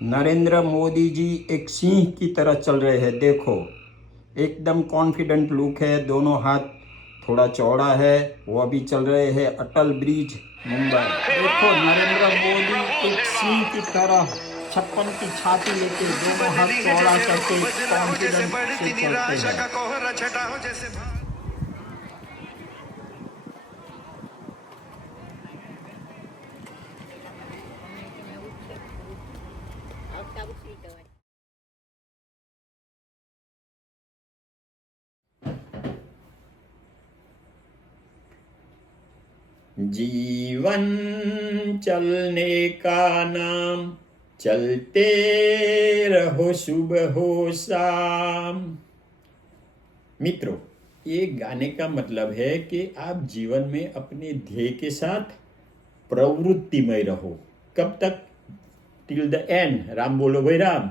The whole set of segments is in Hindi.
नरेंद्र मोदी जी एक सिंह की तरह चल रहे हैं। देखो, एकदम कॉन्फिडेंट लुक है, दोनों हाथ थोड़ा चौड़ा है। वो अभी चल रहे हैं अटल ब्रिज मुंबई। देखो, नरेंद्र मोदी एक सिंह की तरह 56 की छाती लेके दोनों हाथ चौड़ा करके कॉन्फिडेंट से चलते हैं। जीवन चलने का नाम, चलते रहो सुबह हो शाम। मित्रों, ये गाने का मतलब है कि आप जीवन में अपने ध्येय के साथ प्रवृत्तिमय रहो। कब तक? Till the end. राम बोलो भाई राम।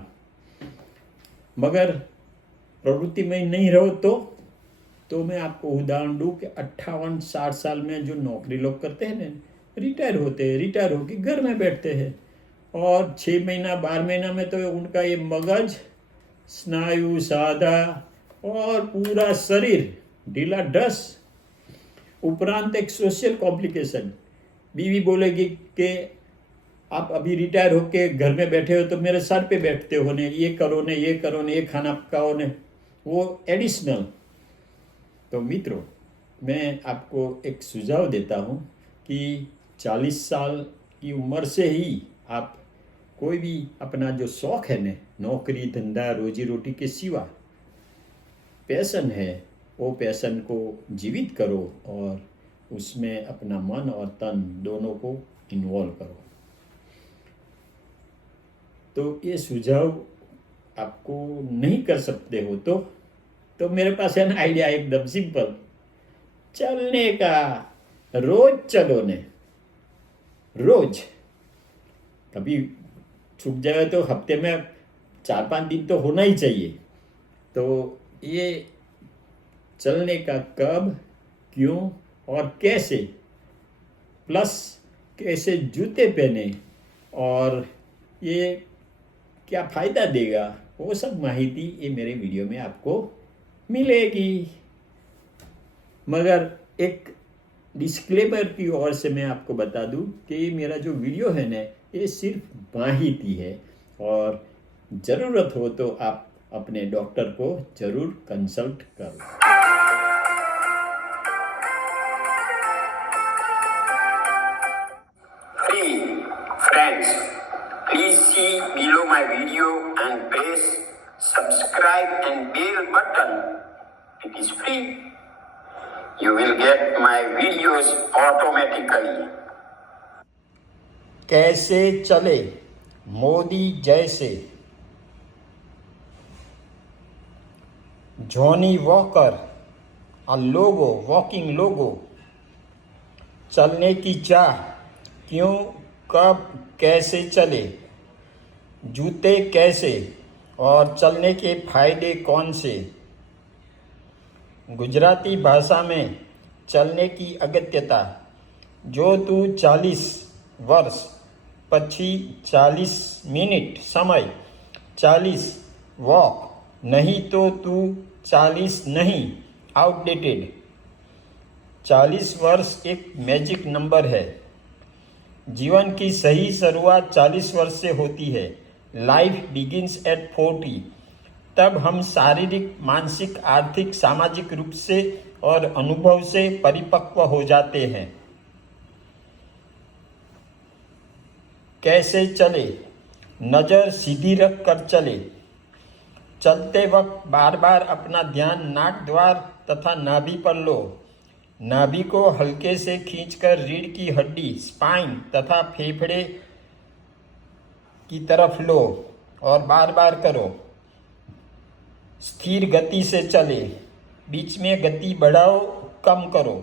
मगर प्रवृत्तिमय नहीं रहो तो मैं आपको उदाहरण दूं कि 58-60 साल में जो नौकरी लोग करते हैं ना, रिटायर होते हैं, रिटायर होके घर में बैठते हैं और 6 महीना 12 महीना में तो उनका ये मगज, स्नायु साधा और पूरा शरीर ढीला ढस। उपरांत एक सोशल कॉम्प्लिकेशन, बीवी बोलेगी कि आप अभी रिटायर होके घर में बैठे हो तो मेरे सर पे बैठते हो ने, ये करो ने, ये करो ने, ये खाना पकाओ ने, वो एडिशनल। तो मित्रों, मैं आपको एक सुझाव देता हूँ कि 40 साल की उम्र से ही आप कोई भी अपना जो शौक है ने, नौकरी धंधा रोजी रोटी के सिवा पैशन है, वो पैशन को जीवित करो और उसमें अपना मन और तन दोनों को इन्वॉल्व करो। तो ये सुझाव आपको नहीं कर सकते हो तो मेरे पास है ना आइडिया, एकदम सिंपल। चलने का, रोज चलो ने, रोज। कभी छूट जाए तो हफ्ते में 4-5 दिन तो होना ही चाहिए। तो ये चलने का कब, क्यों और कैसे, प्लस कैसे जूते पहने और ये क्या फ़ायदा देगा, वो सब माहिती ये मेरे वीडियो में आपको मिलेगी। मगर एक डिस्क्लेमर की ओर से मैं आपको बता दूं कि मेरा जो वीडियो है ना, ये सिर्फ माहिती है और ज़रूरत हो तो आप अपने डॉक्टर को ज़रूर कंसल्ट करो। Friends, please see below my video and press subscribe and bell button. It is free. You will get my videos automatically. कैसे चले मोदी जैसे? जॉनी वॉकर, अ लोगो, वॉकिंग लोगो। चलने की चाह, क्यों, कब, कैसे चले, जूते कैसे और चलने के फायदे कौन से। गुजराती भाषा में चलने की अगत्यता। जो तू 40 वर्ष પછી 40 મિનિટ સમય, 40 वॉक, नहीं तो तू 40 नहीं, आउटडेटेड। 40 वर्ष एक मैजिक नंबर है। जीवन की सही शुरुआत 40 वर्ष से होती है। Life begins at 40। तब हम शारीरिक, मानसिक, आर्थिक, सामाजिक रूप से और अनुभव से परिपक्व हो जाते हैं। कैसे चले? नज़र सीधी रख कर चले। चलते वक्त बार बार अपना ध्यान नाक द्वार तथा नाभि पर लो। नाभि को हल्के से खींचकर रीढ़ की हड्डी, स्पाइन तथा फेफड़े की तरफ लो और बार बार करो। स्थिर गति से चले, बीच में गति बढ़ाओ, कम करो।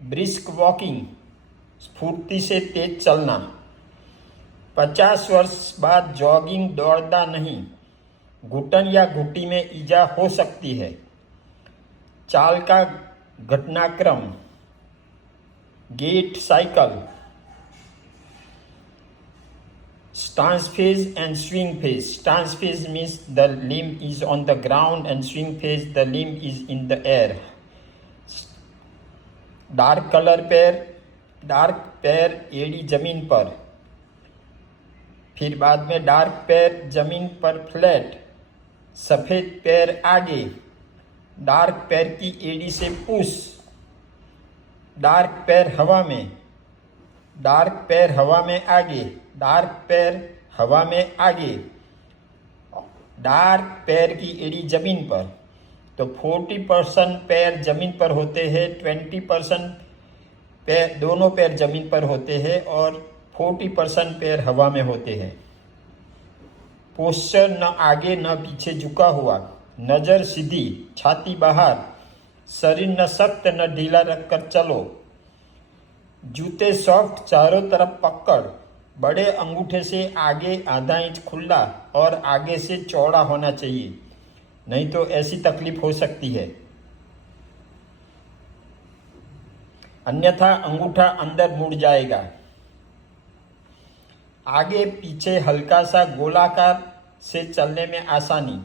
ब्रिस्क वॉकिंग, स्फूर्ति से तेज चलना। 50 वर्ष बाद जॉगिंग, दौड़ना नहीं, घुटन या घुटी में ईजा हो सकती है। चाल का घटनाक्रम, gait cycle, Stance phase and swing phase. Stance phase means the limb is on the ground and swing phase the limb is in the air. Dark colour पैर, डार्क पैर एड़ी जमीन पर, फिर बाद में डार्क पैर जमीन पर फ्लैट, सफ़ेद पैर आगे, डार्क पैर की एड़ी से पुश, डार्क पैर हवा में, डार्क पैर हवा में आगे, डार्क पैर हवा में आगे, डार्क पैर की एड़ी जमीन पर। तो 40% पैर जमीन पर होते हैं, 20% पैर, दोनों पैर जमीन पर होते हैं और 40% पैर हवा में होते हैं। पोस्चर न आगे न पीछे झुका हुआ, नज़र सीधी, छाती बाहर, शरीर न सख्त न ढीला रखकर चलो। जूते सॉफ्ट, चारों तरफ पकड़, बड़े अंगूठे से आगे आधा इंच खुला और आगे से चौड़ा होना चाहिए, नहीं तो ऐसी तकलीफ हो सकती है। अन्यथा अंगूठा अंदर मुड़ जाएगा। आगे पीछे हल्का सा गोलाकार से चलने में आसानी,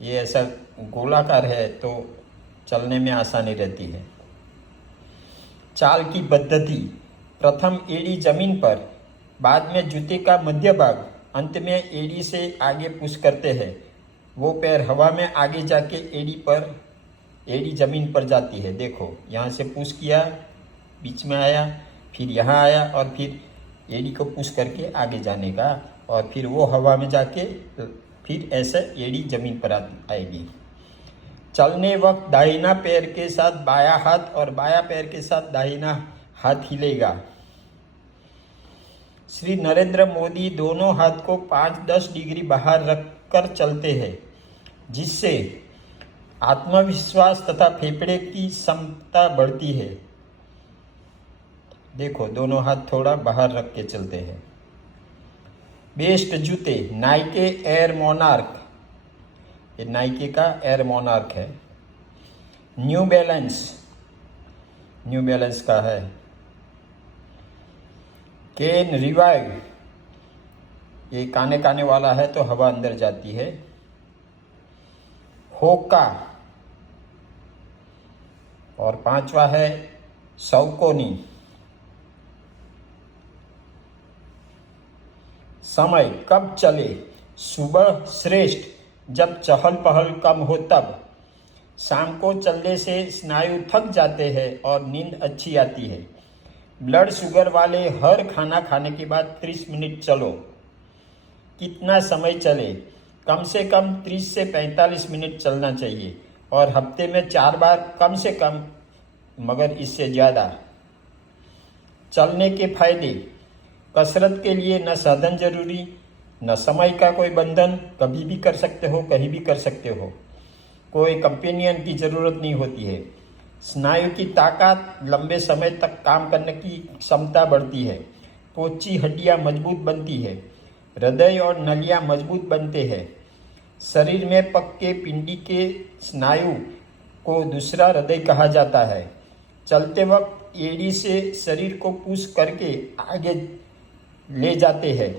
ये ऐसा गोलाकार है तो चलने में आसानी रहती है। चाल की पद्धति, प्रथम एड़ी जमीन पर, बाद में जूते का मध्य भाग, अंत में एड़ी से आगे पुश करते हैं। वो पैर हवा में आगे जाके एड़ी जमीन पर जाती है। देखो यहाँ से पुश किया, बीच में आया, फिर यहाँ आया और फिर एड़ी को पुश करके आगे जाने का, और फिर वो हवा में जाके फिर ऐसे एड़ी जमीन पर आएगी। चलने वक्त दाहिना पैर के साथ बायां हाथ और बायां पैर के साथ दाहिना हाथ हिलेगा। श्री नरेंद्र मोदी दोनों हाथ को 5-10 डिग्री बाहर रखकर चलते हैं, जिससे आत्मविश्वास तथा फेफड़े की क्षमता बढ़ती है। देखो दोनों हाथ थोड़ा बाहर रख के चलते हैं। बेस्ट जूते, नाइके एयर मोनार्क, ये नाइके का एयर मोनार्क है। न्यू बैलेंस का है। केन रिवाइव, ये काने वाला है तो हवा अंदर जाती है। होका, और 5वां है सौकोनी। समय कब चले, सुबह श्रेष्ठ, जब चहल पहल कम हो तब। शाम को चलने से स्नायु थक जाते हैं और नींद अच्छी आती है। ब्लड शुगर वाले हर खाना खाने के बाद 30 मिनट चलो। कितना समय चले, कम से कम 30 से 45 मिनट चलना चाहिए और हफ्ते में 4 बार कम से कम, मगर इससे ज़्यादा। चलने के फायदे, कसरत के लिए न साधन जरूरी, न समय का कोई बंधन, कभी भी कर सकते हो, कहीं भी कर सकते हो। कोई कंपेनियन की ज़रूरत नहीं होती है। स्नायु की ताकत, लंबे समय तक काम करने की क्षमता बढ़ती है। पोची हड्डियाँ मजबूत बनती है। हृदय और नलियाँ मजबूत बनते हैं। शरीर में पक्के पिंडी के स्नायु को दूसरा हृदय कहा जाता है। चलते वक्त एड़ी से शरीर को पुश करके आगे ले जाते हैं।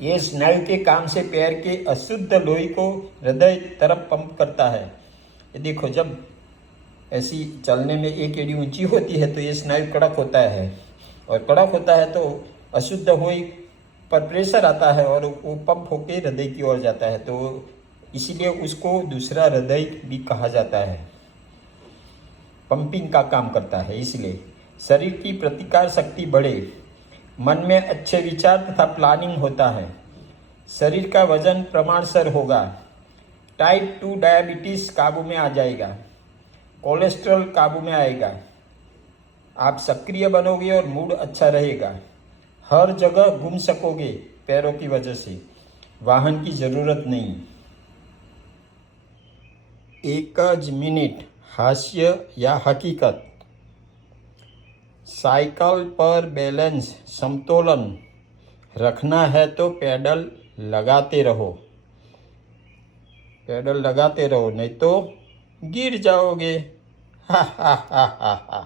ये स्नायु के काम से पैर के अशुद्ध लोही को हृदय तरफ पंप करता है। ये देखो जब ऐसी चलने में एक एड़ी ऊंची होती है तो ये स्नायु कड़क होता है, और कड़क होता है तो अशुद्ध लोही पर प्रेशर आता है और वो पंप होके हृदय की ओर जाता है, तो इसीलिए उसको दूसरा हृदय भी कहा जाता है। पंपिंग का काम करता है। इसलिए शरीर की प्रतिकार शक्ति बढ़े, मन में अच्छे विचार तथा प्लानिंग होता है। शरीर का वजन प्रमाणसर होगा। टाइप 2 डायबिटीज काबू में आ जाएगा। कोलेस्ट्रॉल काबू में आएगा। आप सक्रिय बनोगे और मूड अच्छा रहेगा। हर जगह घूम सकोगे पैरों की वजह से, वाहन की जरूरत नहीं। 1 मिनट हास्य या हकीकत। साइकिल पर बैलेंस, समतोलन रखना है तो पेडल लगाते रहो, नहीं तो गिर जाओगे। हा हा हा हा हा।